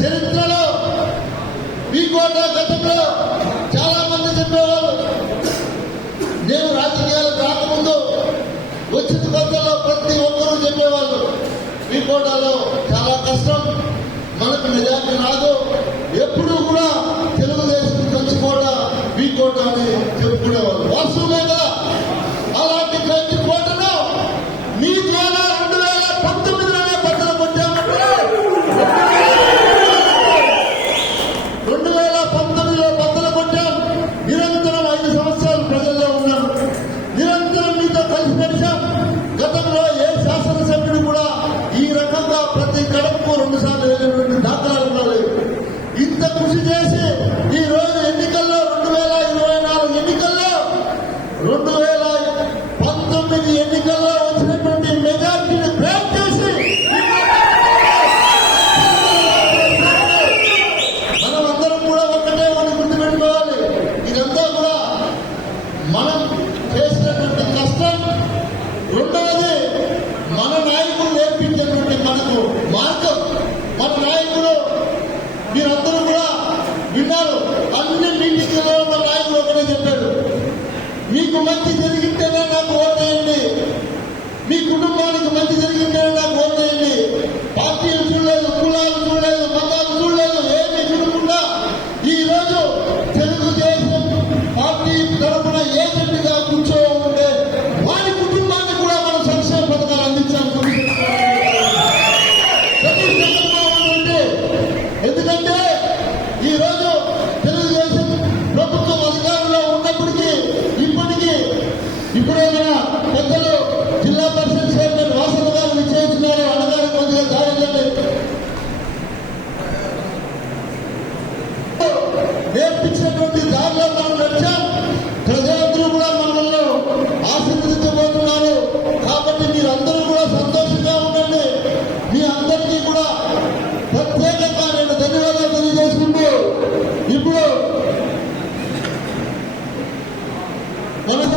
చరిత్రలో మీ కోట గతంలో చాలా మంది చెప్పేవారు నేను రాజకీయాలు రాకముందు వచ్చిన గతంలో ప్రతి ఒక్కరూ చెప్పేవాళ్ళు. మీ కోటలో చాలా కష్టం మనకు నిజాన్ని రాదు. ఎప్పుడూ కూడా తెలుగుదేశం నుంచి కోట మీ కోట అని చెప్పుకునేవాళ్ళు. ప్రతి గడపకు రెండు సార్లు వెళ్ళినటువంటి దాఖలాలు కూడా లేవు ఇంత కృషి చేసి ఈ రోజు ఎన్నికల్లో రెండు వేల ఇరవై నాలుగు ఎన్నికల్లో రెండు వేల పంతొమ్మిది ఎన్నికల్లో వచ్చినటువంటి మెజార్టీని బ్రేక్ చేసి మనం అందరం కూడా ఒకటే మనం గుర్తుపెట్టుకోవాలి. ఇదంతా కూడా మనం చేసినటువంటి కష్టం. రెండవది మీ కుటుంబానికి మంచి జరిగింటేనే నాకు ఓటేయండి పార్టీలు చూడలేదు కులాలు చూడలేదు మతాలు చూడలేదు ఏమి చూడకుండా ఈ రోజు తెలుగుదేశం పార్టీ తరఫున ఏజెంట్గా కూర్చో ఉంటే వారి కుటుంబానికి కూడా మనం సంక్షేమ పథకాలు అందించాం ఉంటే ఎందుకంటే ఈ రోజు తెలుగుదేశం ప్రభుత్వం అధికారంలో ఉన్నప్పటికీ ఇప్పటికీ ఇప్పుడే నేర్పించినటువంటి దారిలో మనం నడిచాం. ప్రజలందరూ కూడా మనల్ని ఆశీర్వదించబోతున్నారు. కాబట్టి మీరందరూ కూడా సంతోషంగా ఉండండి. మీ అందరికీ కూడా ప్రత్యేకంగా నేను ధన్యవాదాలు తెలియజేసుకుంటూ ఇప్పుడు మనసు